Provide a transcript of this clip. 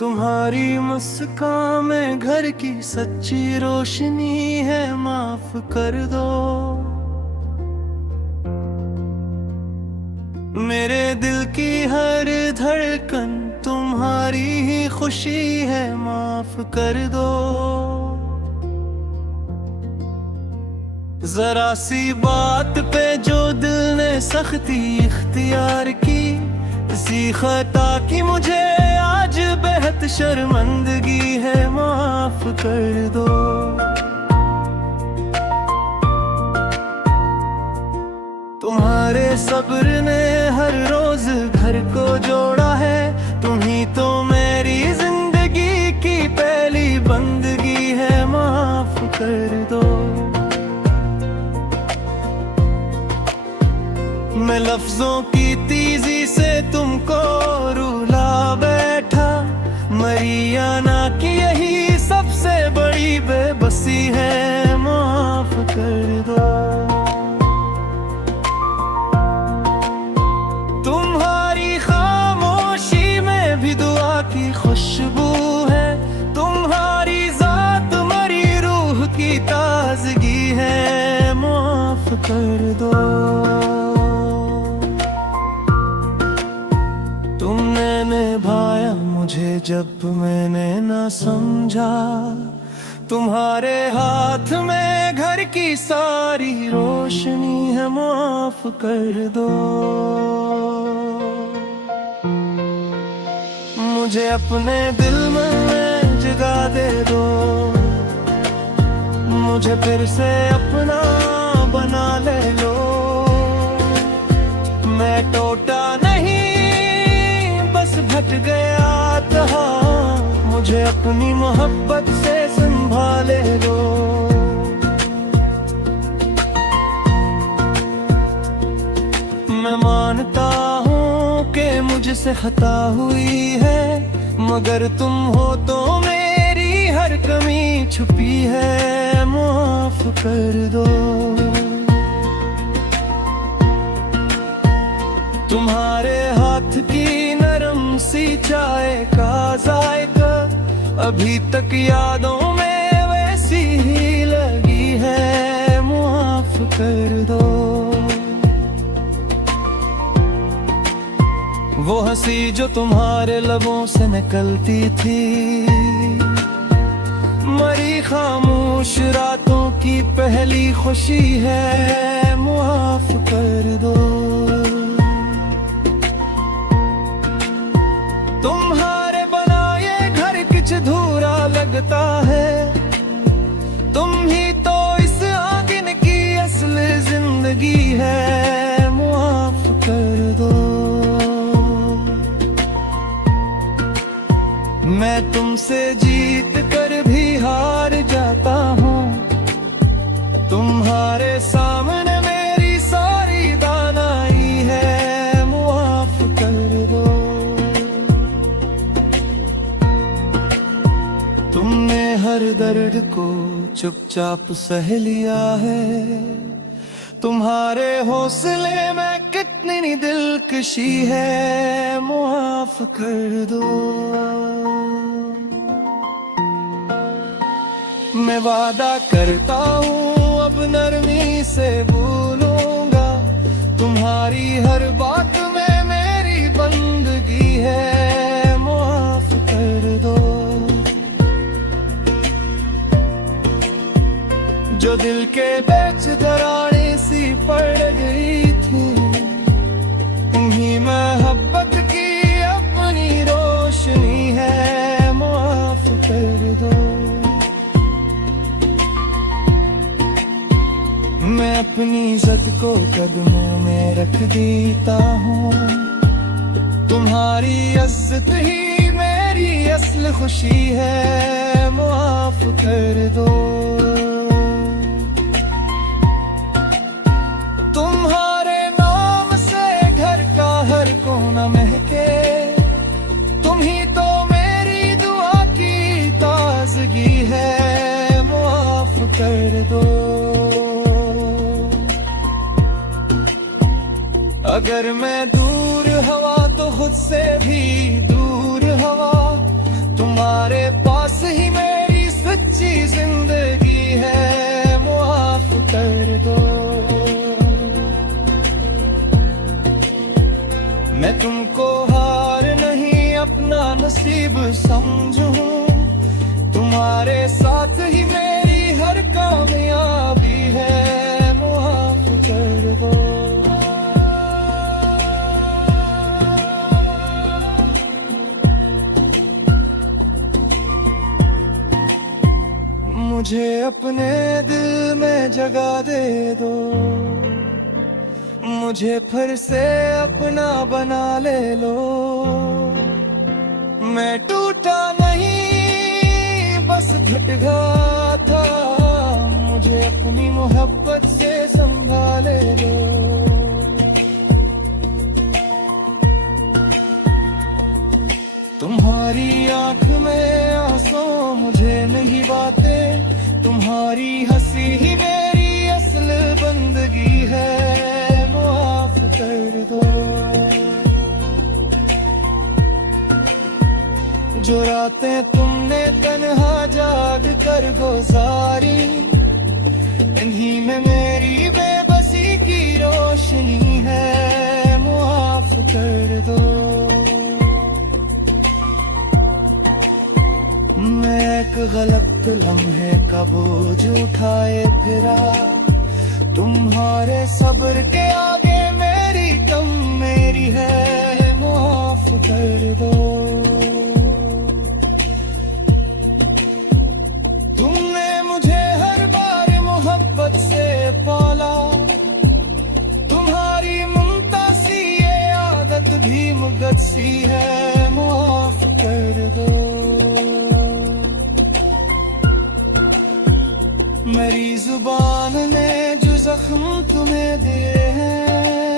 तुम्हारी मुस्कान में घर की सच्ची रोशनी है, माफ कर दो। मेरे दिल की हर धड़कन तुम्हारी ही खुशी है, माफ कर दो। जरा सी बात पे जो दिल ने सख्ती इख्तियार की, इसी खता की मुझे आज बेहद शर्मिंदगी है, माफ कर दो। तुम्हारे सब्र ने हर रोज घर को जोड़ा है, तुम ही तो मेरी जिंदगी की पहली बंदगी है, माफ कर दो। मैं लफ्जों की तेजी से तुमको रुला बैठा, मरियाना की यही सबसे बड़ी बेबसी है, माफ कर दो। तुम्हारी खामोशी में भी दुआ की खुशबू है, तुम्हारी जात मरी रूह की ताजगी है, माफ कर दो। तुमने निभाया मुझे जब मैंने न समझा, तुम्हारे हाथ में घर की सारी रोशनी है, माफ कर दो। मुझे अपने दिल में जगा दे दो, मुझे फिर से अपना बना ले लो। मैं टूटा नहीं बस भट गया था, मुझे अपनी मोहब्बत से संभाले लो। मैं मानता हूँ कि मुझसे खता हुई है, मगर तुम हो तो मेरी हर कमी छुपी है, माफ कर दो। तुम्हारे हाथ की नरम सी चाय का जायका अभी तक यादों में वैसी ही लगी है, माफ कर दो। वो हंसी जो तुम्हारे लबों से निकलती थी, मरी खामोश रातों की पहली खुशी है, माफ कर दो। तुम्हारे बनाए घर कुछ अधूरा लगता है, तुम ही तो इस आंगन की असल जिंदगी है, माफ कर दो। मैं तुमसे जीत कर भी हार जाता हूँ, तुम्हारे सामने मेरी सारी दानाई है, माफ कर दो। तुमने हर दर्द को चुपचाप सह लिया है, तुम्हारे हौसले में कितनी दिलकशी है, माफ कर दो। मैं वादा करता हूँ अब नरमी से भूलूंगा, तुम्हारी हर बात में मेरी बंदगी है, माफ कर दो। जो दिल के बीच दरारें सी पड़ गई थी, उन्हीं मोहब्बत की अपनी रोशनी है, माफ कर दो। मैं अपनी इज्जत को कदमों में रख देता हूँ, तुम्हारी इज्जत ही मेरी असल खुशी है, माफ कर दो। तुम्हारे नाम से घर का हर कोना महके, तुम ही तो मेरी दुआ की ताजगी है, माफ कर दो। अगर मैं दूर हवा तो खुद से भी दूर हवा, तुम्हारे पास ही मेरी सच्ची जिंदगी है, माफ कर दो। मैं तुमको हार नहीं अपना नसीब समझूं, तुम्हारे साथ ही मेरी हर कामयाबी है, माफ कर दो। मुझे अपने दिल में जगह दे दो, मुझे फिर से अपना बना ले लो। मैं टूटा नहीं बस घट गया था, मुझे अपनी मोहब्बत से संभाले लो। तुम्हारी आंख में आंसू मुझे नहीं बातें, तुम्हारी हंसी ही मेरी असल बंदगी है, माफ कर दो। जो रातें तुमने तन्हा जाग कर गुजारी, इन्हीं में मेरी बेबसी की रोशनी है, माफ कर दो। मैं एक गलत लम्हे का बोझ उठाए फिरा, तुम्हारे सब्र के आगे मेरी कम मेरी है, माफ कर दो। तुमने मुझे हर बार मोहब्बत से पाला, तुम्हारी ममता सी ये आदत भी मुगत सी है, माफ कर दो। मेरी जुबान ने जो जख्म तुम्हें दिए हैं,